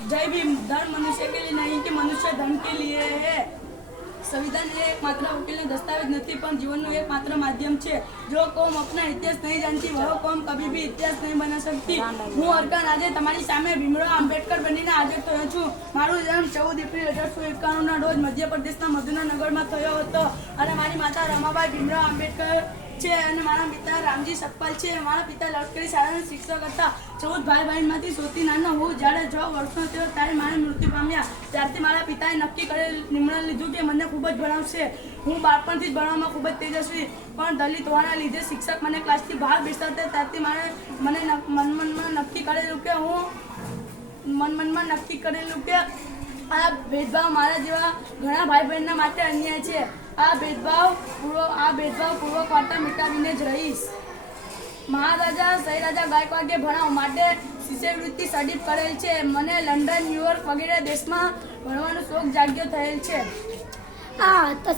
जय भीम। धर्म मनुष्य के लिए नहीं कि मनुष्य धर्म के लिए है। संविधान એ માત્ર વકીલનો દસ્તાવેજ નથી પણ જીવનનું એકમાત્ર માધ્યમ છે। જો કોમ अपना इतिहास नहीं जानती वह કોમ कभी भी इतिहास नहीं बना सकती। હું અર્કન આજે તમારી સામે ભીમરાવ આંબેડકર બનીને હાજર થયો છું। મારો જન્મ 14 એપ્રિલ 1891ના રોજ મધ્યપ્રદેશના મધુરાનગરમાં થયો હતો અને મારી માતા રમાબાઈ ભીમરાવ આંબેડકર છે અને મારા પિતા રામજી સકપાલ છે। મારા પિતા લશ્કરી શાળાના શિક્ષક હતા। 14 ભાઈ બહેનમાંથી સૌથી નાનો હું જ્યારે 6 વર્ષનો થયો ત્યારે મારા મૃત્યુ પામ્યા। ત્યારથી મારા પિતાએ નક્કી કરેલ નિર્ણય લીધું કે મને ખૂબ જ ભણાવશે। હું બાળપણથી જ ભણવામાં ખૂબ જ તેજસ્વી પણ દલિત હોવાના લીધે શિક્ષક મને ક્લાસથી બહાર બેસાડતા। ત્યારથી મને મનમાં નક્કી કરેલું કે આ ભેદભાવ મારા જેવા ઘણા ભાઈ બહેનના માટે અન્યાય છે। આ ભેદભાવ પૂર્વક વાર્તા મિટાવીને જ રહીશ। મહારાજા સયાજીરાવ ગાયકવાડે ભણાવવા માટે શિષ્યવૃત્તિ સડીપ કરેલ છે। મને લંડન, ન્યુયોર્ક વગેરે દેશમાં ભણવાનો શોખ જાગ્યો થયેલ છે। આ તો